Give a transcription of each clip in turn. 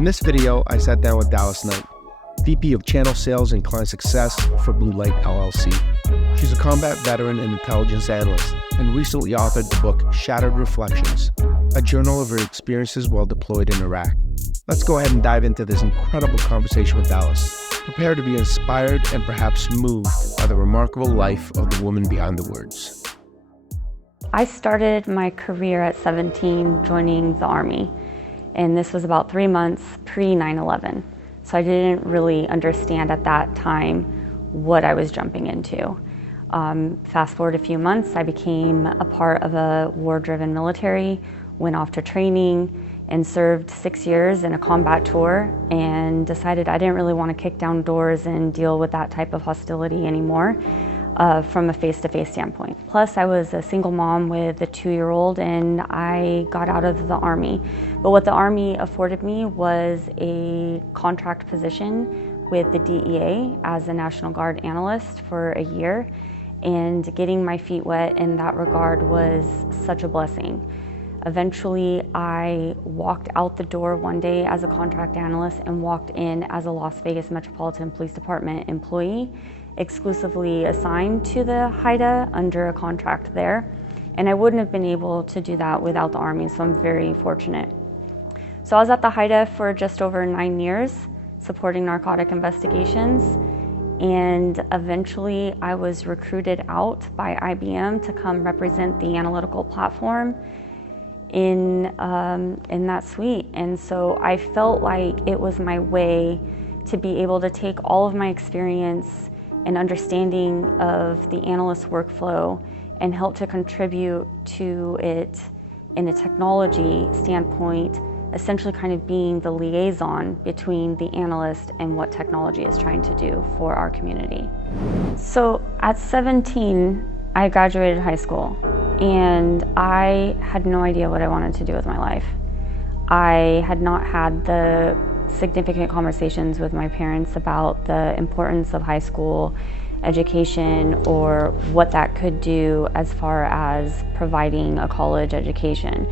In this video, I sat down with Dallas Knight, VP of Channel Sales and Client Success for Blue Light LLC. She's a combat veteran and intelligence analyst, and recently authored the book Shattering Reflections, a journal of her experiences while deployed in Iraq. Let's go ahead and dive into this incredible conversation with Dallas. Prepare to be inspired and perhaps moved by the remarkable life of the woman behind the words. I started my career at 17 joining the Army, and this was about 3 months pre 9/11. So I didn't really understand at that time what I was jumping into. Fast forward a few months, I became a part of a war-driven military, went off to training, and served 6 years in a combat tour, and decided I didn't really want to kick down doors and deal with that type of hostility anymore from a face-to-face standpoint. Plus, I was a single mom with a 2-year-old, and I got out of the Army. But what the Army afforded me was a contract position with the DEA as a National Guard analyst for a year, and getting my feet wet in that regard was such a blessing. Eventually, I walked out the door one day as a contract analyst and walked in as a Las Vegas Metropolitan Police Department employee, exclusively assigned to the HIDA under a contract there. And I wouldn't have been able to do that without the Army, so I'm very fortunate. So I was at the HIDA for just over 9 years, supporting narcotic investigations. And eventually I was recruited out by IBM to come represent the analytical platform in that suite. And so I felt like it was my way to be able to take all of my experience and understanding of the analyst workflow and help to contribute to it in a technology standpoint, essentially kind of being the liaison between the analyst and what technology is trying to do for our community. So at 17, I graduated high school, and I had no idea what I wanted to do with my life. I had not had the significant conversations with my parents about the importance of high school education or what that could do as far as providing a college education.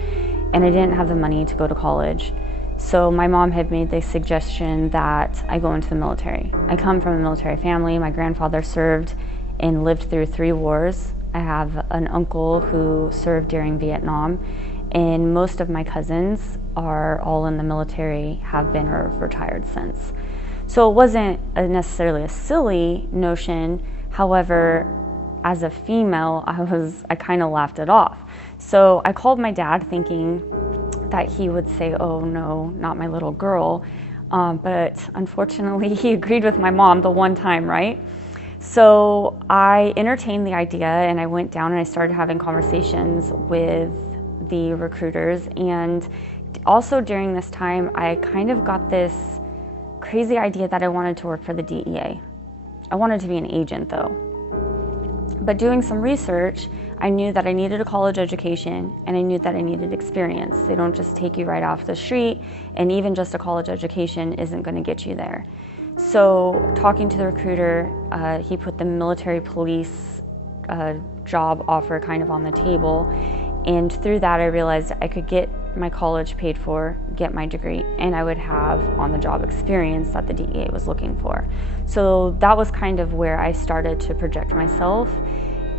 And I didn't have the money to go to college. So my mom had made the suggestion that I go into the military. I come from a military family. My grandfather served and lived through 3 wars. I have an uncle who served during Vietnam, and most of my cousins are all in the military, have been or retired since. So it wasn't necessarily a silly notion. However, as a female, I kind of laughed it off. So I called my dad thinking that he would say, "Oh no, not my little girl." But unfortunately, he agreed with my mom the one time, right? So I entertained the idea, and I went down and I started having conversations with the recruiters. And also during this time, I kind of got this crazy idea that I wanted to work for the DEA. I wanted to be an agent though. But doing some research, I knew that I needed a college education, and I knew that I needed experience. They don't just take you right off the street, and even just a college education isn't going to get you there. So talking to the recruiter, he put the military police job offer kind of on the table. And through that, I realized I could get my college paid for, get my degree, and I would have on-the-job experience that the DEA was looking for. So that was kind of where I started to project myself.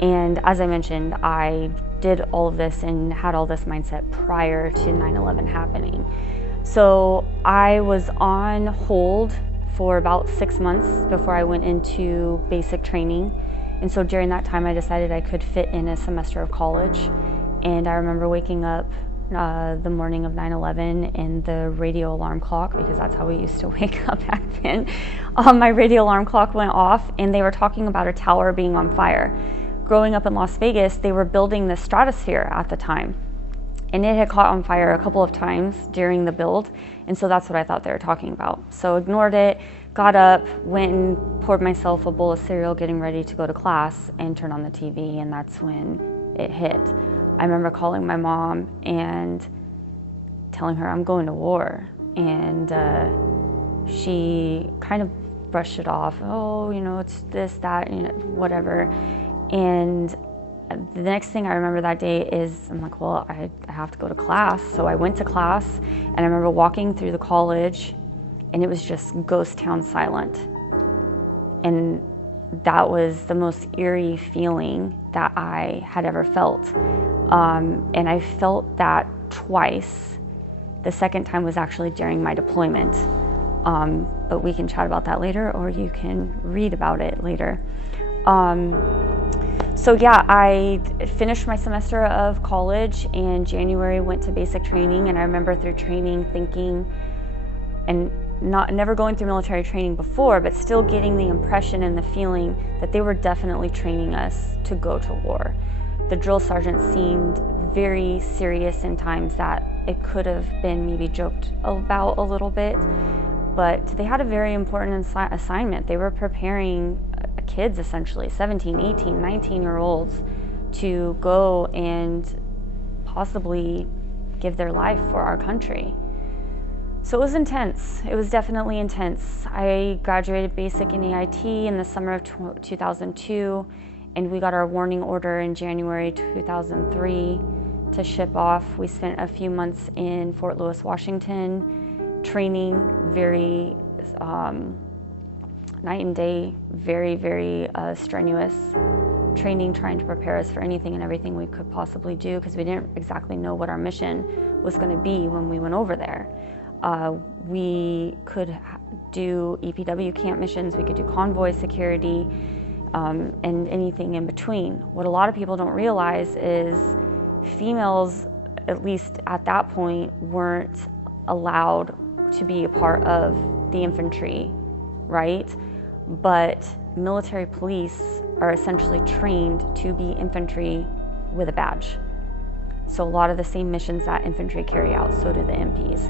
And as I mentioned, I did all of this and had all this mindset prior to 9/11 happening. So I was on hold for about 6 months before I went into basic training. And so during that time, I decided I could fit in a semester of college. And I remember waking up the morning of 9/11 and the radio alarm clock, because that's how we used to wake up back then. My radio alarm clock went off, and they were talking about a tower being on fire. Growing up in Las Vegas, they were building the stratosphere at the time, and it had caught on fire a couple of times during the build, and so that's what I thought they were talking about. So ignored it, got up, went and poured myself a bowl of cereal, getting ready to go to class, and turned on the TV, and that's when it hit. I remember calling my mom and telling her I'm going to war, and she kind of brushed it off. Oh, it's this, that, whatever. And the next thing I remember that day is I'm like, well, I have to go to class. So I went to class, and I remember walking through the college, and it was just ghost town silent. And that was the most eerie feeling that I had ever felt. And I felt that twice. The second time was actually during my deployment. But we can chat about that later, or you can read about it later. So yeah, I finished my semester of college in January, went to basic training, and I remember through training thinking, and never going through military training before, but still getting the impression and the feeling that they were definitely training us to go to war. The drill sergeant seemed very serious in times that it could have been maybe joked about a little bit, but they had a very important assignment. They were preparing kids, essentially 17, 18, 19-year-olds, to go and possibly give their life for our country. So it was intense. It was definitely intense. I graduated basic in AIT in the summer of 2002, and we got our warning order in January 2003 to ship off. We spent a few months in Fort Lewis, Washington, training, very night and day, very, very strenuous training, trying to prepare us for anything and everything we could possibly do, because we didn't exactly know what our mission was going to be when we went over there. We could do EPW camp missions, we could do convoy security, and anything in between. What a lot of people don't realize is females, at least at that point, weren't allowed to be a part of the infantry, right? But military police are essentially trained to be infantry with a badge. So a lot of the same missions that infantry carry out, so do the MPs.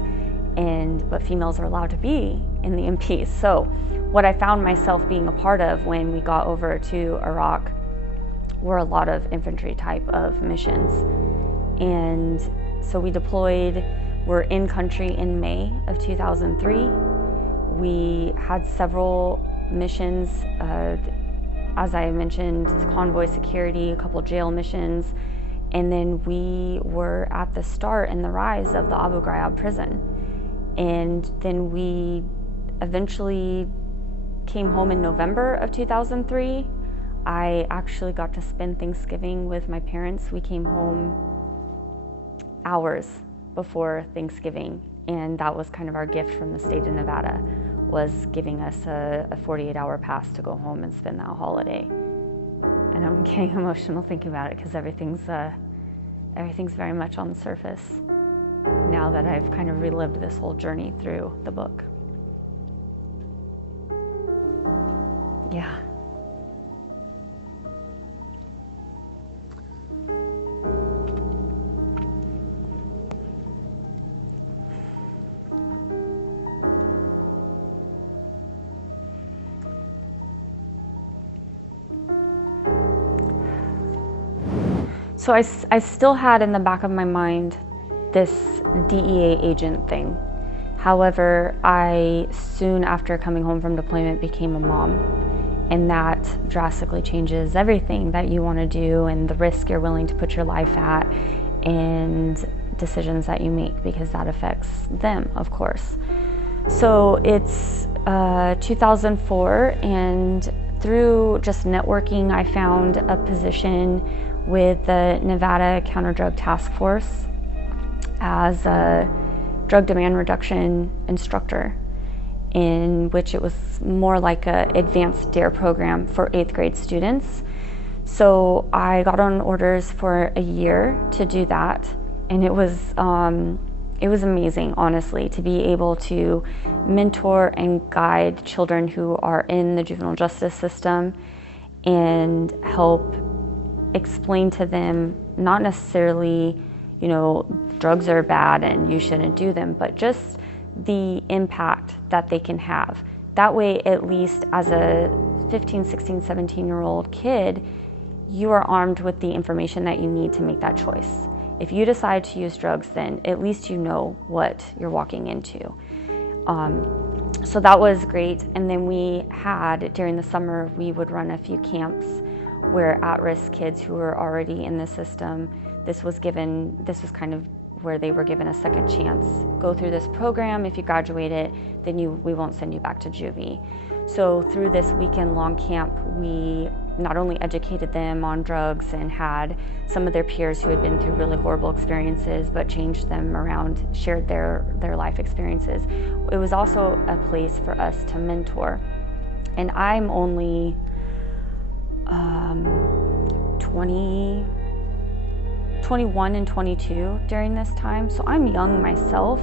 But females are allowed to be in the MPs. So what I found myself being a part of when we got over to Iraq were a lot of infantry type of missions. And so we deployed, we're in country in May of 2003. We had several missions, as I mentioned, convoy security, a couple jail missions, and then we were at the start and the rise of the Abu Ghraib prison. And then we eventually came home in November of 2003. I actually got to spend Thanksgiving with my parents. We came home hours before Thanksgiving, and that was kind of our gift from the state of Nevada, was giving us a 48-hour pass to go home and spend that holiday. And I'm getting emotional thinking about it, because everything's very much on the surface now that I've kind of relived this whole journey through the book. Yeah. So I still had in the back of my mind this DEA agent thing. However, I soon after coming home from deployment became a mom, and that drastically changes everything that you want to do and the risk you're willing to put your life at and decisions that you make, because that affects them, of course. So it's 2004, and through just networking, I found a position with the Nevada Counter-Drug Task Force as a drug demand reduction instructor, in which it was more like an advanced DARE program for 8th grade students. So I got on orders for a year to do that, and it was amazing, honestly, to be able to mentor and guide children who are in the juvenile justice system and help explain to them, not necessarily, drugs are bad and you shouldn't do them, but just the impact that they can have. That way, at least as a 15, 16, 17-year-old kid, you are armed with the information that you need to make that choice. If you decide to use drugs, then at least you know what you're walking into. So that was great. And then we had, during the summer, we would run a few camps where at-risk kids who were already in the system, this was kind of where they were given a second chance. Go through this program. If you graduate it, then we won't send you back to juvie. So through this weekend-long camp, we not only educated them on drugs and had some of their peers who had been through really horrible experiences, but changed them around, shared their life experiences. It was also a place for us to mentor. And I'm only 21 and 22 during this time, so I'm young myself,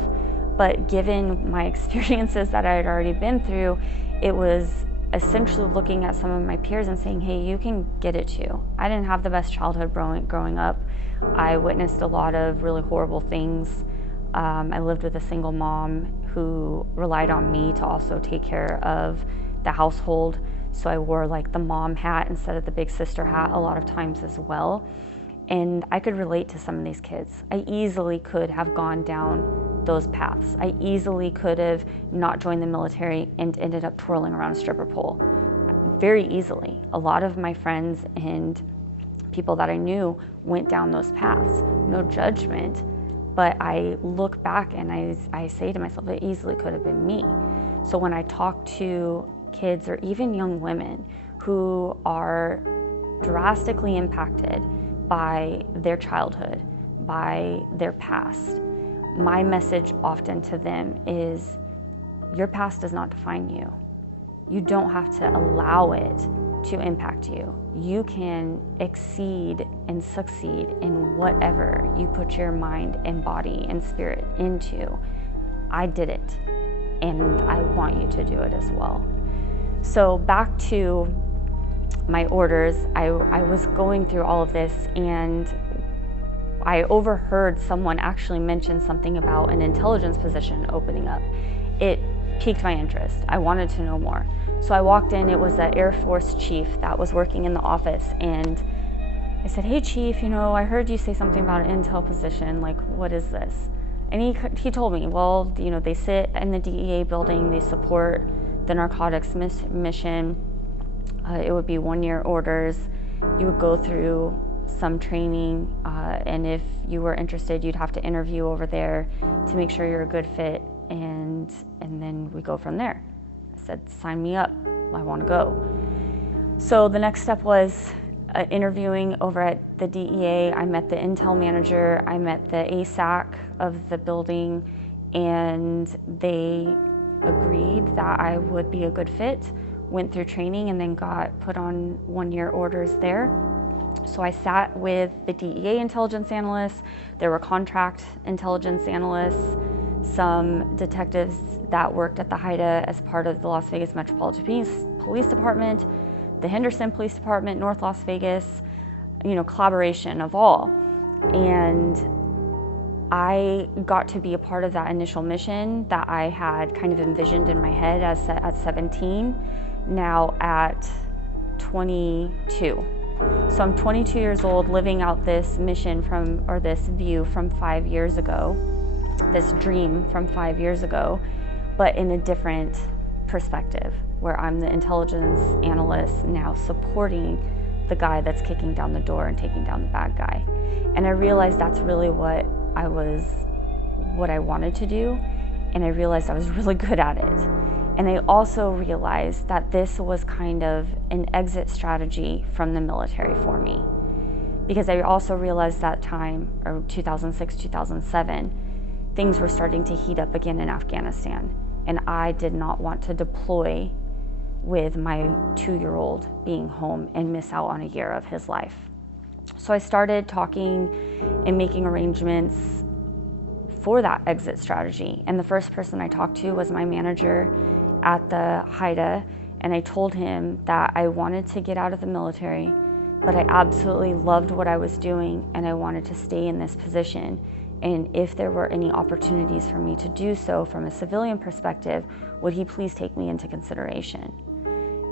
but given my experiences that I had already been through, it was essentially looking at some of my peers and saying, hey, you can get it too. I didn't have the best childhood growing up. I witnessed a lot of really horrible things. I lived with a single mom who relied on me to also take care of the household, so I wore like the mom hat instead of the big sister hat a lot of times as well. And I could relate to some of these kids. I easily could have gone down those paths. I easily could have not joined the military and ended up twirling around a stripper pole. Very easily. A lot of my friends and people that I knew went down those paths. No judgment, but I look back and I say to myself, it easily could have been me. So when I talk to kids or even young women who are drastically impacted by their childhood, by their past, my message often to them is, your past does not define you. You don't have to allow it to impact you. You can exceed and succeed in whatever you put your mind and body and spirit into. I did it, and I want you to do it as well. So back to my orders, I was going through all of this, and I overheard someone actually mention something about an intelligence position opening up. It piqued my interest. I wanted to know more. So I walked in. It was the Air Force chief that was working in the office, and I said, hey chief, I heard you say something about an intel position. Like, what is this? And he told me, well, they sit in the DEA building, they support the narcotics mission. It would be 1-year orders. You would go through some training, and if you were interested, you'd have to interview over there to make sure you're a good fit, and then we go from there. I said, sign me up. I want to go. So the next step was interviewing over at the DEA. I met the intel manager. I met the ASAC of the building, and they agreed that I would be a good fit. Went through training and then got put on 1-year orders there. So I sat with the DEA intelligence analysts. There were contract intelligence analysts, some detectives that worked at the HIDA as part of the Las Vegas Metropolitan Police Department, the Henderson Police Department, North Las Vegas, collaboration of all. And I got to be a part of that initial mission that I had kind of envisioned in my head at 17. Now at 22. So I'm 22 years old, living out this mission this view from 5 years ago, this dream from 5 years ago, but in a different perspective, where I'm the intelligence analyst now supporting the guy that's kicking down the door and taking down the bad guy. And I realized that's really what I wanted to do, and I realized I was really good at it. And I also realized that this was kind of an exit strategy from the military for me. Because I also realized that time, or 2006, 2007, things were starting to heat up again in Afghanistan. And I did not want to deploy with my 2-year-old being home and miss out on a year of his life. So I started talking and making arrangements for that exit strategy. And the first person I talked to was my manager at the HIDA, and I told him that I wanted to get out of the military, but I absolutely loved what I was doing and I wanted to stay in this position. And if there were any opportunities for me to do so from a civilian perspective, would he please take me into consideration?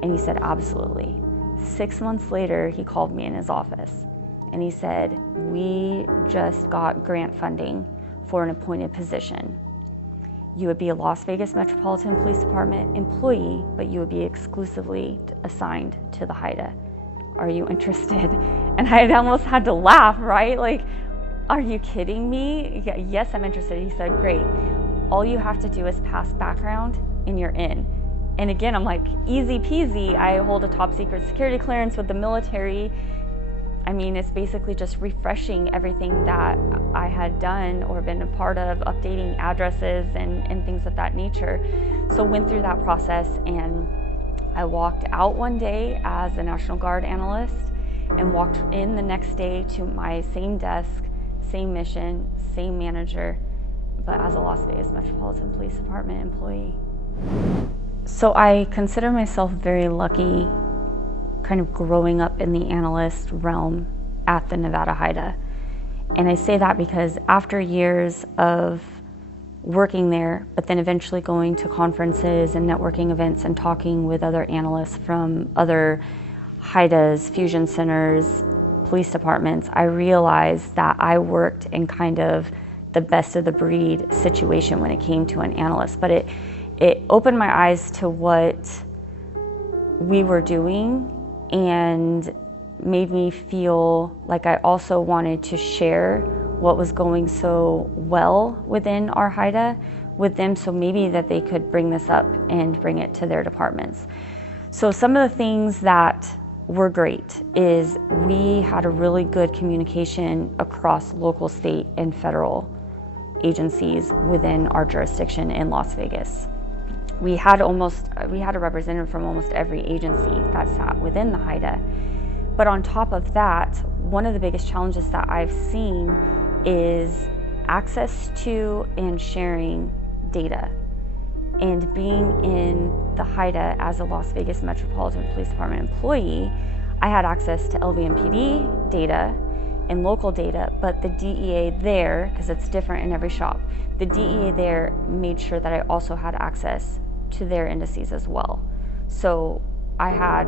And he said, absolutely. 6 months later, he called me in his office and he said, we just got grant funding for an appointed position. You would be a Las Vegas Metropolitan Police Department employee, but you would be exclusively assigned to the HIDA. are you interested? And I almost had to laugh, right? Like, are you kidding me? Yes, I'm interested. He said, great. All you have to do is pass background and you're in. And again, I'm like, easy peasy. I hold a top secret security clearance with the military. I mean, it's basically just refreshing everything that I had done or been a part of, updating addresses and things of that nature. So went through that process, and I walked out one day as a National Guard analyst and walked in the next day to my same desk, same mission, same manager, but as a Las Vegas Metropolitan Police Department employee. So I consider myself very lucky kind of growing up in the analyst realm at the Nevada HIDA. And I say that because after years of working there, but then eventually going to conferences and networking events and talking with other analysts from other HIDAs, fusion centers, police departments, I realized that I worked in kind of the best of the breed situation when it came to an analyst. But it opened my eyes to what we were doing and made me feel like I also wanted to share what was going so well within our HIDA with them, so maybe that they could bring this up and bring it to their departments. So some of the things that were great is we had a really good communication across local, state, and federal agencies within our jurisdiction in Las Vegas. We had a representative from almost every agency that sat within the HIDA. But on top of that, one of the biggest challenges that I've seen is access to and sharing data. And being in the HIDA as a Las Vegas Metropolitan Police Department employee, I had access to LVMPD data and local data, but the DEA there, because it's different in every shop, the DEA there made sure that I also had access to their indices as well. So I had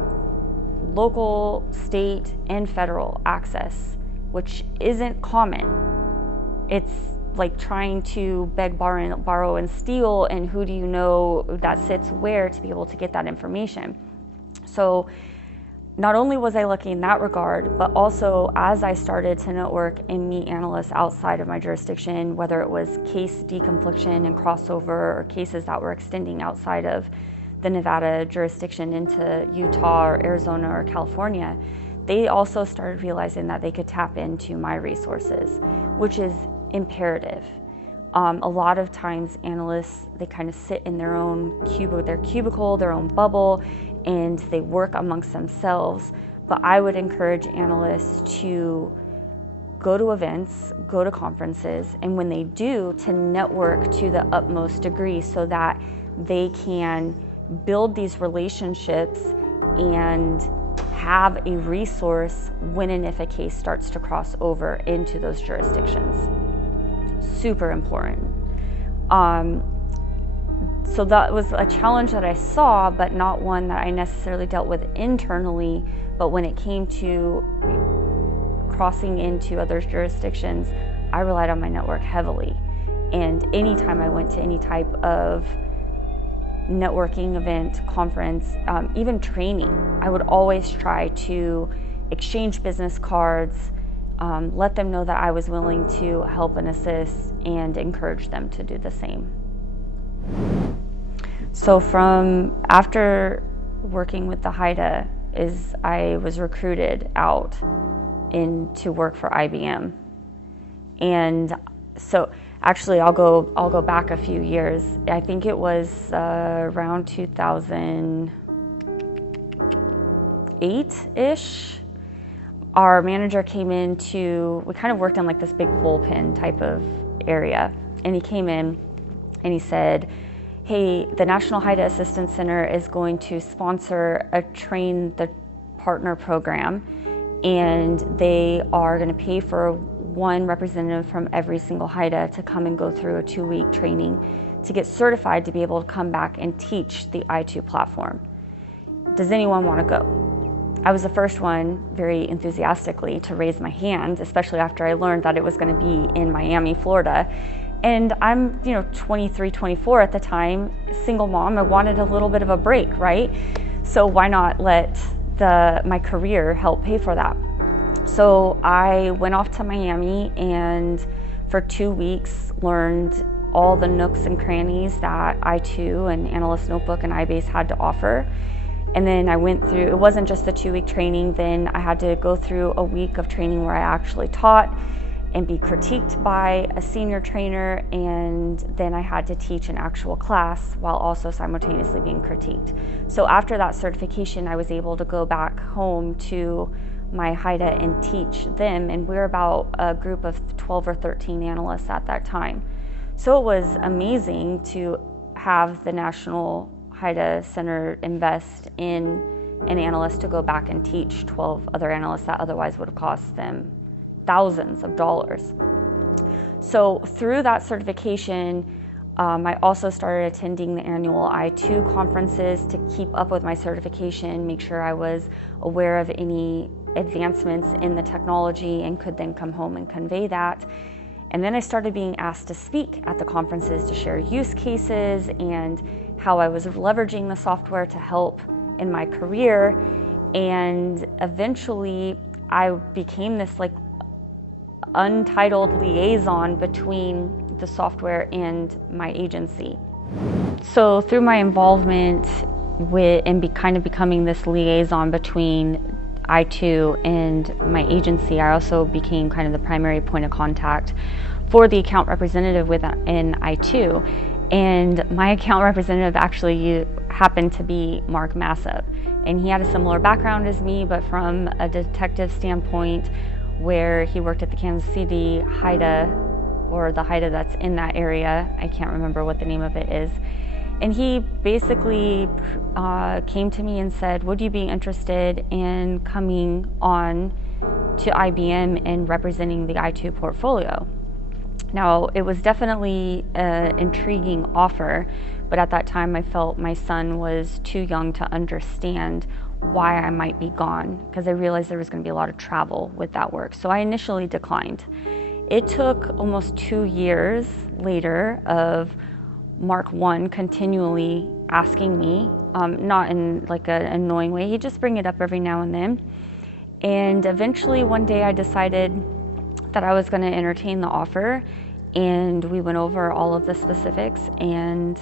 local, state, and federal access, which isn't common. It's like trying to beg, borrow, and steal, and who do you know that sits where to be able to get that information. So not only was I lucky in that regard, but also as I started to network and meet analysts outside of my jurisdiction, whether it was case deconfliction and crossover or cases that were extending outside of the Nevada jurisdiction into Utah or Arizona or California, they also started realizing that they could tap into my resources, which is imperative. A lot of times analysts, they kind of sit in their own cubicle, their own bubble, and they work amongst themselves. But I would encourage analysts to go to events, go to conferences, and when they do, to network to the utmost degree so that they can build these relationships and have a resource when and if a case starts to cross over into those jurisdictions. Super important. So that was a challenge that I saw, but not one that I necessarily dealt with internally. But when it came to crossing into other jurisdictions, I relied on my network heavily. And anytime I went to any type of networking event, conference, even training, I would always try to exchange business cards, let them know that I was willing to help and assist, and encourage them to do the same. So from after working with the HIDA is I was recruited out to work for IBM. And so actually I'll go back a few years. I think it was around 2008-ish. Our manager came in we kind of worked on like this big bullpen type of area. And he came in and he said, hey, the National HIDA Assistance Center is going to sponsor a Train the Partner program, and they are going to pay for one representative from every single HIDA to come and go through a 2-week training to get certified to be able to come back and teach the I2 platform. Does anyone want to go? I was the first one, very enthusiastically, to raise my hand, especially after I learned that it was going to be in Miami, Florida. And I'm, 23, 24 at the time, single mom. I wanted a little bit of a break, right? So why not let my career helped pay for that. So I went off to Miami and for 2 weeks learned all the nooks and crannies that I2 and Analyst Notebook and iBase had to offer. And then I went through, it wasn't just the 2-week training, then I had to go through a week of training where I actually taught and be critiqued by a senior trainer, and then I had to teach an actual class while also simultaneously being critiqued. So after that certification, I was able to go back home to my HIDA and teach them, and we're about a group of 12 or 13 analysts at that time. So it was amazing to have the National HIDA Center invest in an analyst to go back and teach 12 other analysts that otherwise would have cost them thousands of dollars. So through that certification, I also started attending the annual I2 conferences to keep up with my certification, make sure I was aware of any advancements in the technology and could then come home and convey that. And then I started being asked to speak at the conferences to share use cases and how I was leveraging the software to help in my career. And eventually I became this like untitled liaison between the software and my agency. So through my involvement with and kind of becoming this liaison between I2 and my agency, I also became kind of the primary point of contact for the account representative in I2. And my account representative actually happened to be Mark Massop. And he had a similar background as me, but from a detective standpoint, where he worked at the Kansas City HIDA, or the HIDA that's in that area. I can't remember what the name of it is. And he basically came to me and said, would you be interested in coming on to IBM and representing the I2 portfolio? Now, it was definitely an intriguing offer, but at that time I felt my son was too young to understand why I might be gone, because I realized there was going to be a lot of travel with that work. So I initially declined. It took almost 2 years later of Mark 1 continually asking me, not in like an annoying way, he'd just bring it up every now and then. And eventually one day I decided that I was going to entertain the offer, and we went over all of the specifics, and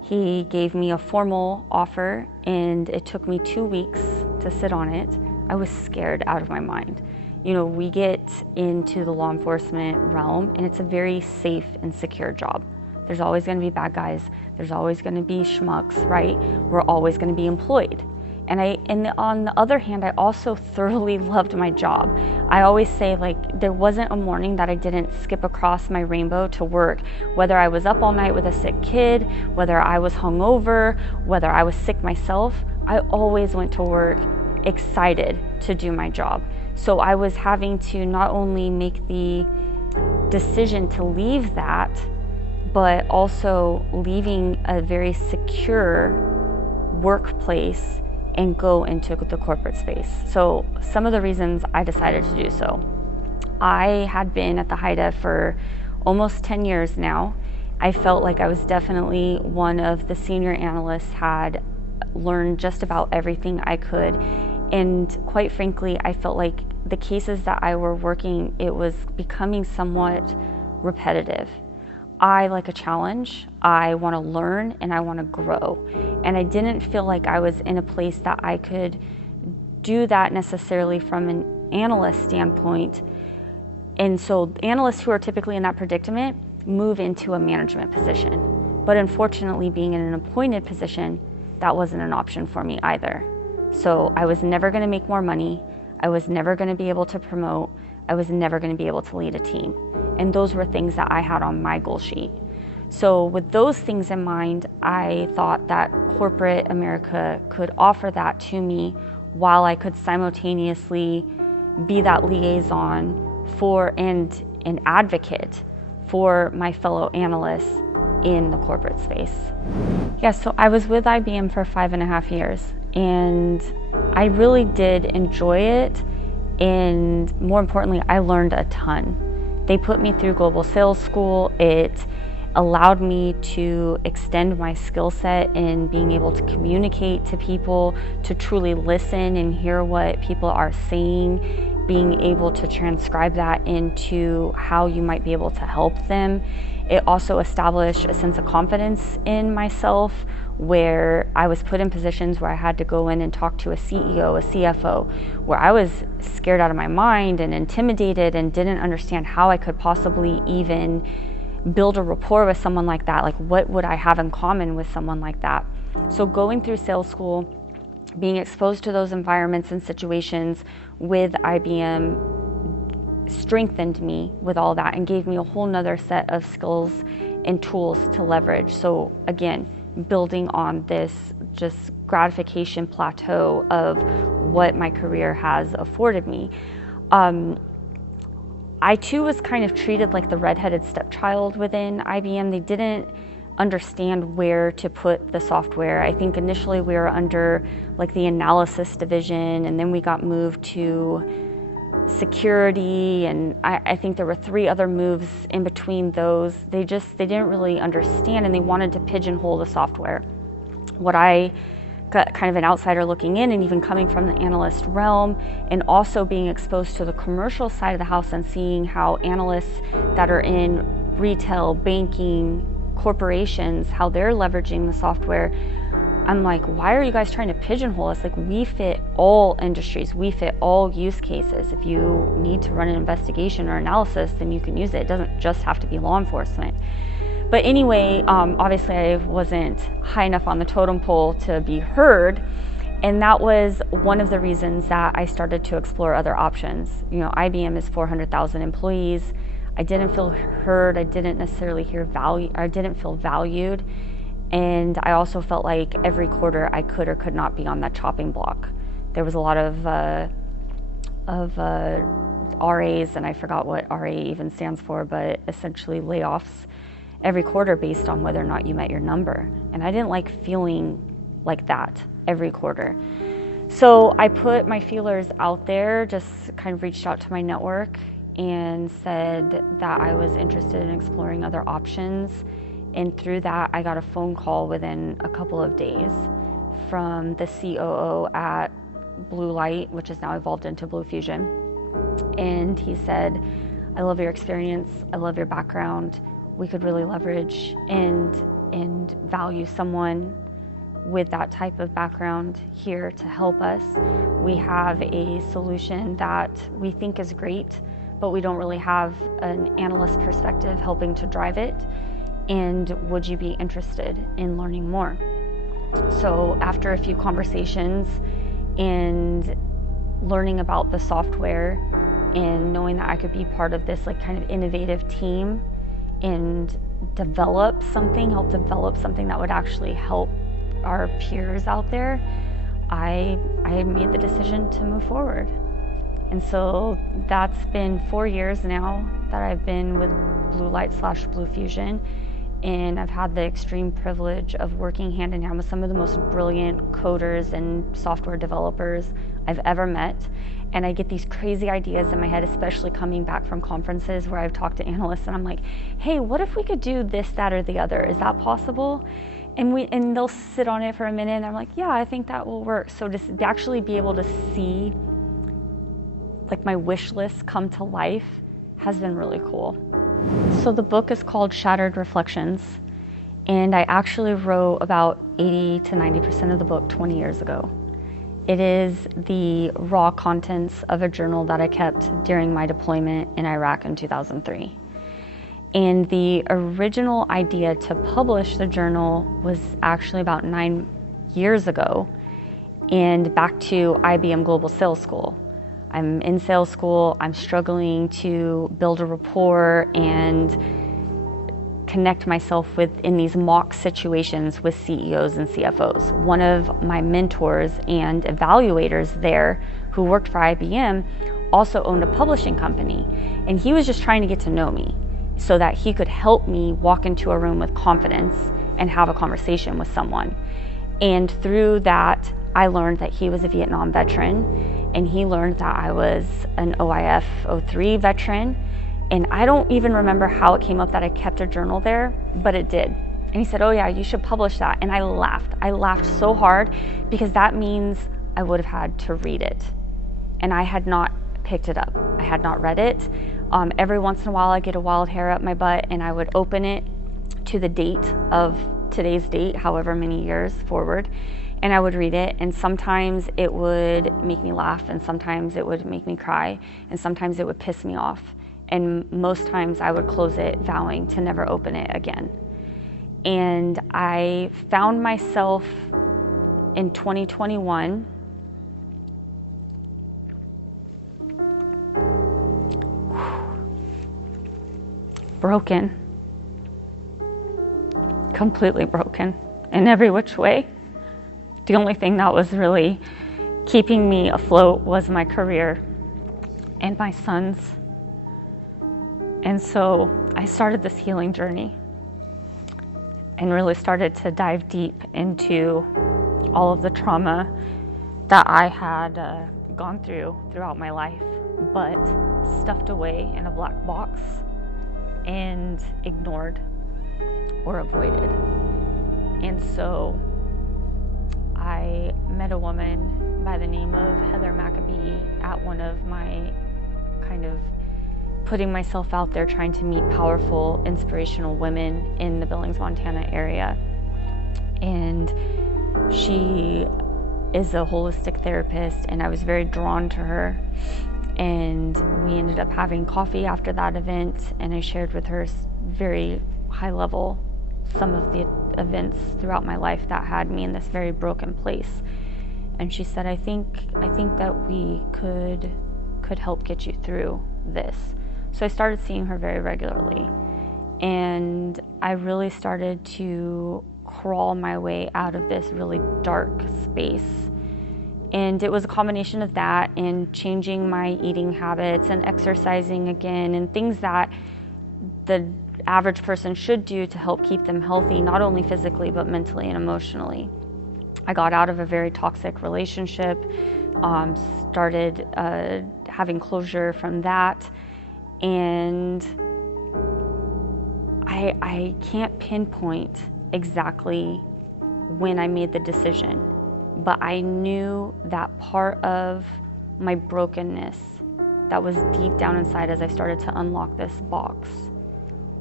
he gave me a formal offer, and it took me 2 weeks to sit on it. I was scared out of my mind. You know, we get into the law enforcement realm, and it's a very safe and secure job. There's always going to be bad guys. There's always going to be schmucks, right? We're always going to be employed. And on the other hand, I also thoroughly loved my job. I always say, like, there wasn't a morning that I didn't skip across my rainbow to work, whether I was up all night with a sick kid, whether I was hungover, whether I was sick myself. I always went to work excited to do my job. So I was having to not only make the decision to leave that, but also leaving a very secure workplace and go into the corporate space. So some of the reasons I decided to do so. I had been at the HIDA for almost 10 years now. I felt like I was definitely one of the senior analysts, had learned just about everything I could. And quite frankly, I felt like the cases that I were working, it was becoming somewhat repetitive. I like a challenge, I want to learn, and I want to grow. And I didn't feel like I was in a place that I could do that necessarily from an analyst standpoint. And so analysts who are typically in that predicament move into a management position. But unfortunately, being in an appointed position, that wasn't an option for me either. So I was never going to make more money. I was never going to be able to promote. I was never going to be able to lead a team. And those were things that I had on my goal sheet. So with those things in mind, I thought that corporate America could offer that to me while I could simultaneously be that liaison for and an advocate for my fellow analysts in the corporate space. Yeah, so I was with IBM for 5.5 years, and I really did enjoy it. And more importantly, I learned a ton. They put me through global sales school. It allowed me to extend my skill set in being able to communicate to people, to truly listen and hear what people are saying, being able to transcribe that into how you might be able to help them. It also established a sense of confidence in myself, where I was put in positions where I had to go in and talk to a CEO, a CFO, where I was scared out of my mind and intimidated and didn't understand how I could possibly even build a rapport with someone like that. Like, what would I have in common with someone like that? So going through sales school, being exposed to those environments and situations with IBM strengthened me with all that and gave me a whole nother set of skills and tools to leverage. So again, building on this just gratification plateau of what my career has afforded me. I too was kind of treated like the redheaded stepchild within IBM. They didn't understand where to put the software. I think initially we were under like the analysis division, and then we got moved to security, and I think there were 3 other moves in between those. They didn't really understand, and they wanted to pigeonhole the software. What I got, kind of an outsider looking in, and even coming from the analyst realm, and also being exposed to the commercial side of the house and seeing how analysts that are in retail, banking, corporations, how they're leveraging the software. I'm like, why are you guys trying to pigeonhole us? Like, we fit all industries, we fit all use cases. If you need to run an investigation or analysis, then you can use it. It doesn't just have to be law enforcement. But anyway, obviously I wasn't high enough on the totem pole to be heard. And that was one of the reasons that I started to explore other options. You know, IBM is 400,000 employees. I didn't feel heard. I didn't necessarily hear value. I didn't feel valued. And I also felt like every quarter I could or could not be on that chopping block. There was a lot of RAs, and I forgot what RA even stands for, but essentially layoffs every quarter based on whether or not you met your number. And I didn't like feeling like that every quarter. So I put my feelers out there, just kind of reached out to my network and said that I was interested in exploring other options. And through that, I got a phone call within a couple of days from the COO at Blue Light, which has now evolved into Blue Fusion. And he said, I love your experience. I love your background. We could really leverage and value someone with that type of background here to help us. We have a solution that we think is great, but we don't really have an analyst perspective helping to drive it. And would you be interested in learning more? So after a few conversations and learning about the software and knowing that I could be part of this like kind of innovative team and help develop something that would actually help our peers out there, I made the decision to move forward. And so that's been 4 years now that I've been with Blue Light / Blue Fusion. And I've had the extreme privilege of working hand in hand with some of the most brilliant coders and software developers I've ever met. And I get these crazy ideas in my head, especially coming back from conferences where I've talked to analysts and I'm like, hey, what if we could do this, that, or the other? Is that possible? And they'll sit on it for a minute and I'm like, yeah, I think that will work. So to actually be able to see like my wish list come to life has been really cool. So the book is called Shattering Reflections, and I actually wrote about 80 to 90% of the book 20 years ago. It is the raw contents of a journal that I kept during my deployment in Iraq in 2003. And the original idea to publish the journal was actually about 9 years ago, and back to IBM Global Sales School. I'm in sales school, I'm struggling to build a rapport and connect myself in these mock situations with CEOs and CFOs. One of my mentors and evaluators there who worked for IBM also owned a publishing company, and he was just trying to get to know me so that he could help me walk into a room with confidence and have a conversation with someone. And through that, I learned that he was a Vietnam veteran, and he learned that I was an OIF 03 veteran, And I don't even remember how it came up that I kept a journal there, but it did. And he said, oh yeah, you should publish that. And I laughed. I laughed so hard because that means I would have had to read it. And I had not picked it up. I had not read it. Every once in a while I get a wild hair up my butt and I would open it to the date of today's date, however many years forward, and I would read it. And sometimes it would make me laugh, and sometimes it would make me cry, and sometimes it would piss me off. And most times I would close it vowing to never open it again. And I found myself in 2021 broken, completely broken in every which way. The only thing that was really keeping me afloat was my career and my sons. And so I started this healing journey and really started to dive deep into all of the trauma that I had gone throughout my life, but stuffed away in a black box and ignored or avoided. And so I met a woman by the name of Heather Maccabee at one of my kind of putting myself out there, trying to meet powerful, inspirational women in the Billings, Montana area. And she is a holistic therapist, and I was very drawn to her. And we ended up having coffee after that event, and I shared with her very high level some of the events throughout my life that had me in this very broken place. And she said, I think that we could help get you through this. So I started seeing her very regularly, and I really started to crawl my way out of this really dark space. And it was a combination of that and changing my eating habits and exercising again and things that the average person should do to help keep them healthy, not only physically but mentally and emotionally. I got out of a very toxic relationship, started having closure from that, and I can't pinpoint exactly when I made the decision, but I knew that part of my brokenness that was deep down inside as I started to unlock this box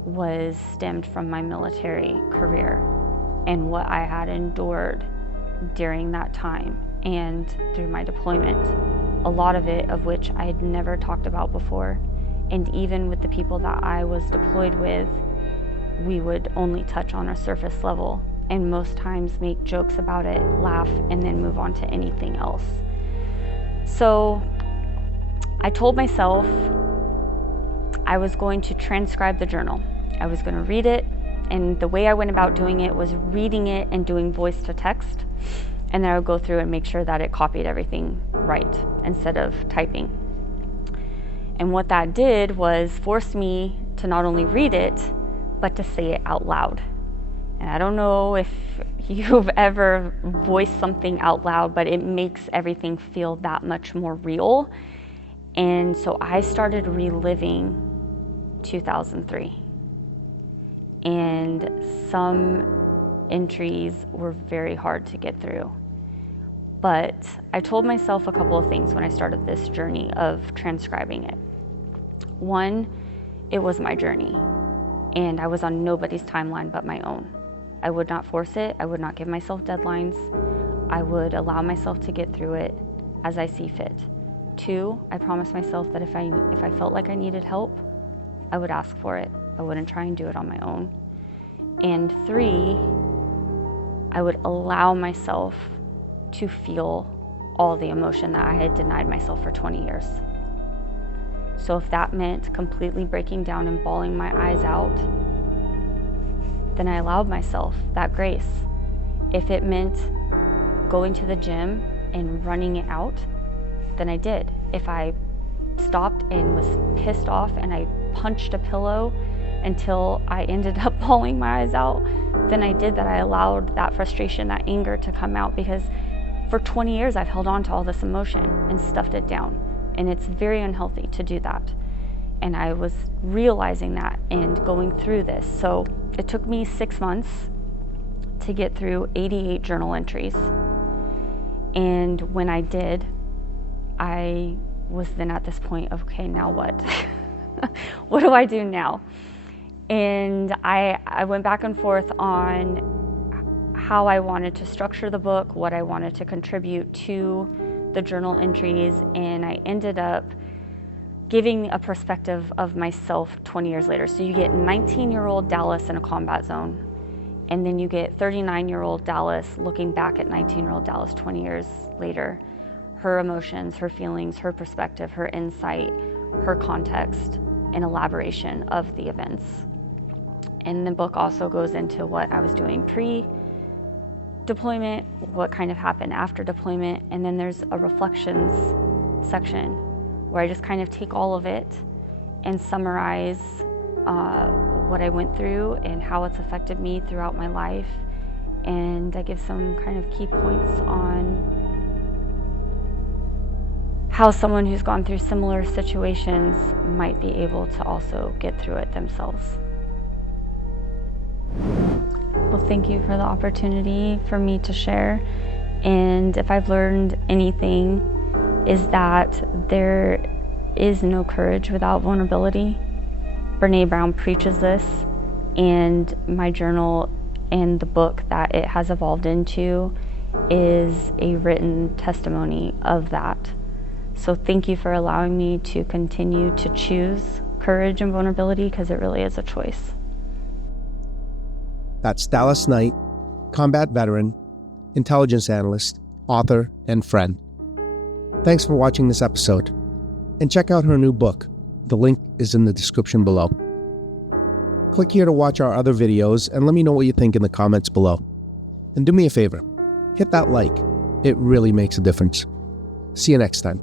was stemmed from my military career and what I had endured during that time and through my deployment. A lot of it of which I had never talked about before. And even with the people that I was deployed with, we would only touch on a surface level and most times make jokes about it, laugh, and then move on to anything else. So I told myself I was going to transcribe the journal. I was going to read it, and the way I went about doing it was reading it and doing voice to text, and then I would go through and make sure that it copied everything right instead of typing. And what that did was force me to not only read it, but to say it out loud. And I don't know if you've ever voiced something out loud, but it makes everything feel that much more real. And so I started reliving 2003. And some entries were very hard to get through. But I told myself a couple of things when I started this journey of transcribing it. One, it was my journey, and I was on nobody's timeline but my own. I would not force it. I would not give myself deadlines. I would allow myself to get through it as I see fit. Two, I promised myself that if I felt like I needed help, I would ask for it. I wouldn't try and do it on my own. And three, I would allow myself to feel all the emotion that I had denied myself for 20 years. So if that meant completely breaking down and bawling my eyes out, then I allowed myself that grace. If it meant going to the gym and running it out, then I did. If I stopped and was pissed off and I punched a pillow until I ended up bawling my eyes out, then I did that. I allowed that frustration, that anger to come out, because for 20 years I've held on to all this emotion and stuffed it down. And it's very unhealthy to do that. And I was realizing that and going through this. So it took me 6 months to get through 88 journal entries. And when I did, I was then at this point of, okay, now what? What do I do now? And I went back and forth on how I wanted to structure the book, what I wanted to contribute to the journal entries, and I ended up giving a perspective of myself 20 years later. So you get 19-year-old Dallas in a combat zone, and then you get 39-year-old Dallas looking back at 19-year-old Dallas 20 years later. Her emotions, her feelings, her perspective, her insight, her context, and elaboration of the events. And the book also goes into what I was doing pre-deployment, what kind of happened after deployment, and then there's a reflections section where I just kind of take all of it and summarize what I went through and how it's affected me throughout my life. And I give some kind of key points on how someone who's gone through similar situations might be able to also get through it themselves. Well, thank you for the opportunity for me to share. And if I've learned anything, is that there is no courage without vulnerability. Brené Brown preaches this, and my journal and the book that it has evolved into is a written testimony of that. So thank you for allowing me to continue to choose courage and vulnerability, because it really is a choice. That's Dallas Knight, combat veteran, intelligence analyst, author, and friend. Thanks for watching this episode, and check out her new book. The link is in the description below. Click here to watch our other videos and let me know what you think in the comments below. And do me a favor, hit that like. It really makes a difference. See you next time.